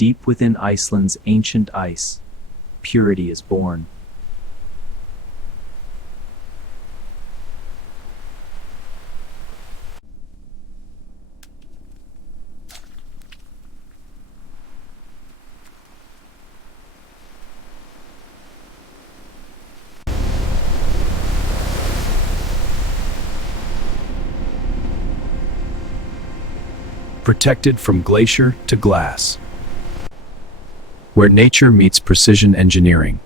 Deep within Iceland's ancient ice, purity is born. Protected from glacier to glass, where nature meets precision engineering.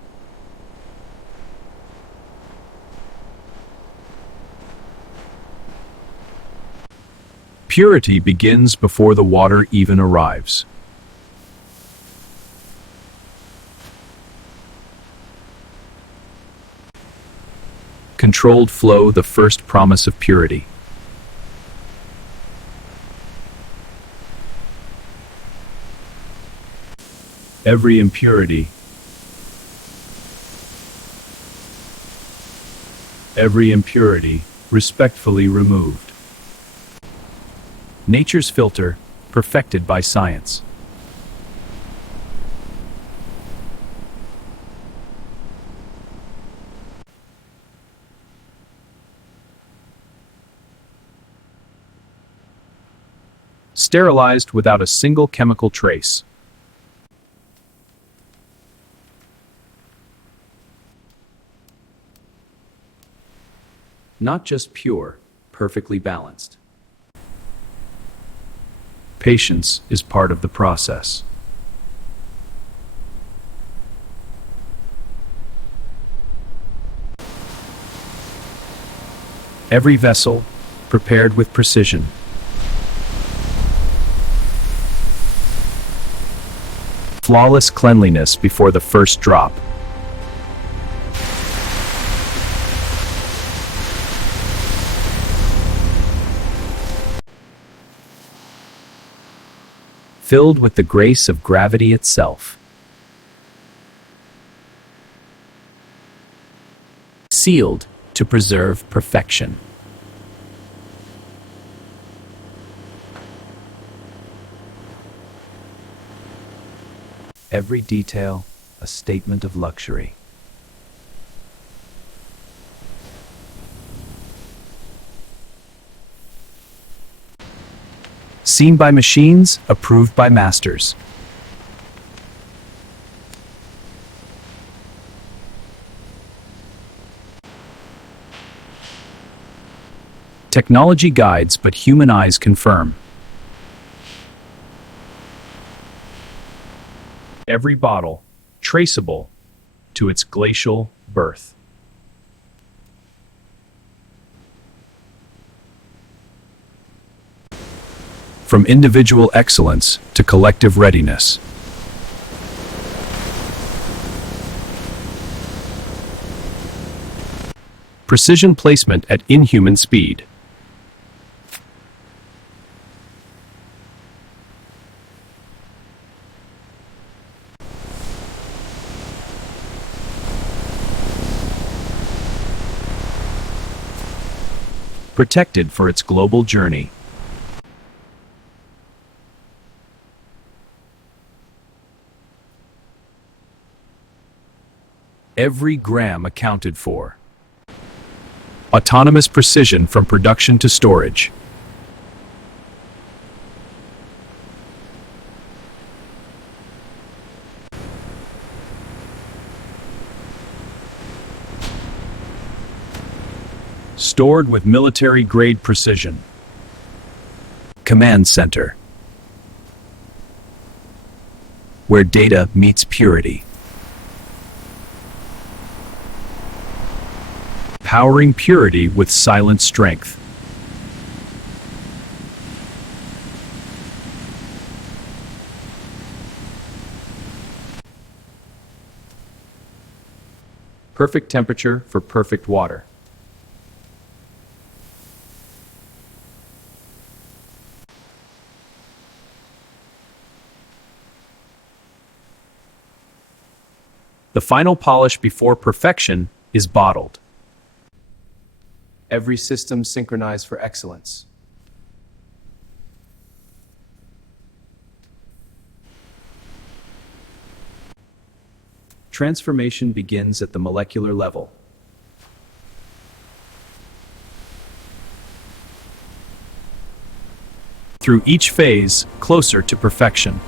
Purity begins before the water even arrives. Controlled flow, the first promise of purity. Every impurity, respectfully removed. Nature's filter, perfected by science. Sterilized without a single chemical trace. Not just pure, perfectly balanced. Patience is part of the process. Every vessel prepared with precision. Flawless cleanliness before the first drop. Filled with the grace of gravity itself. Sealed to preserve perfection. Every detail, a statement of luxury. Seen by machines, approved by masters. Technology guides, but human eyes confirm. Every bottle, traceable to its glacial birth. From individual excellence to collective readiness. Precision placement at inhuman speed. Protected for its global journey. Every gram accounted for. Autonomous precision from production to storage. Stored with military-grade precision. Command center, where data meets purity. Powering purity with silent strength. Perfect temperature for perfect water. The final polish before perfection is bottled. Every system synchronized for excellence. Transformation begins at the molecular level. Through each phase, closer to perfection.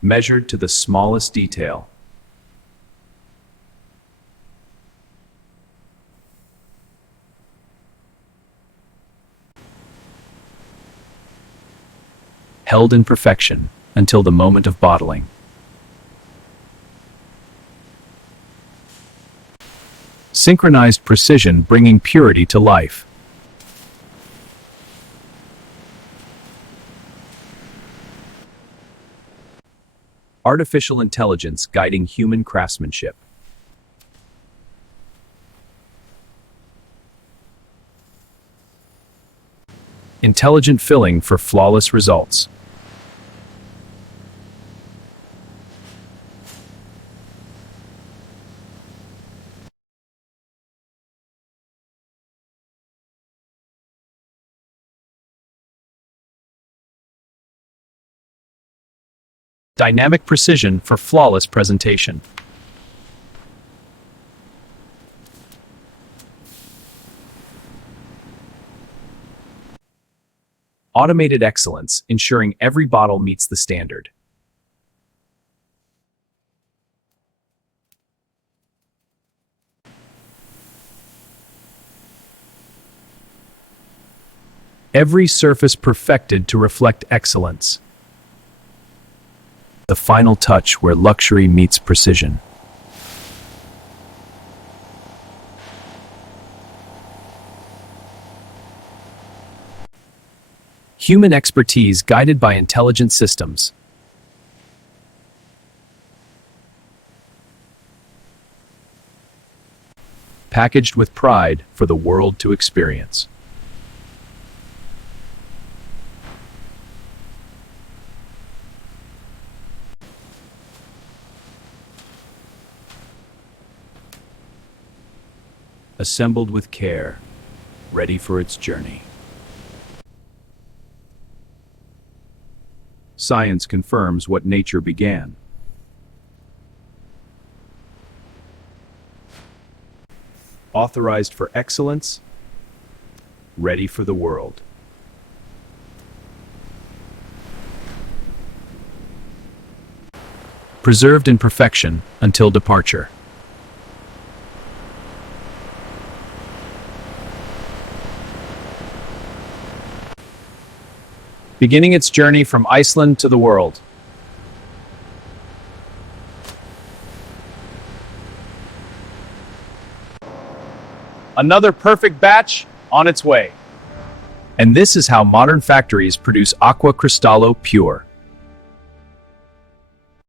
Measured to the smallest detail. Held in perfection until the moment of bottling. Synchronized precision bringing purity to life. Artificial intelligence guiding human craftsmanship. Intelligent filling for flawless results. Dynamic precision for flawless presentation. Automated excellence, ensuring every bottle meets the standard. Every surface perfected to reflect excellence. The final touch where luxury meets precision. Human expertise guided by intelligent systems. Packaged with pride for the world to experience. Assembled with care, ready for its journey. Science confirms what nature began. Authorized for excellence, ready for the world. Preserved in perfection until departure. Beginning its journey from Iceland to the world. Another perfect batch on its way. And this is how modern factories produce Aqua Cristallo Pure.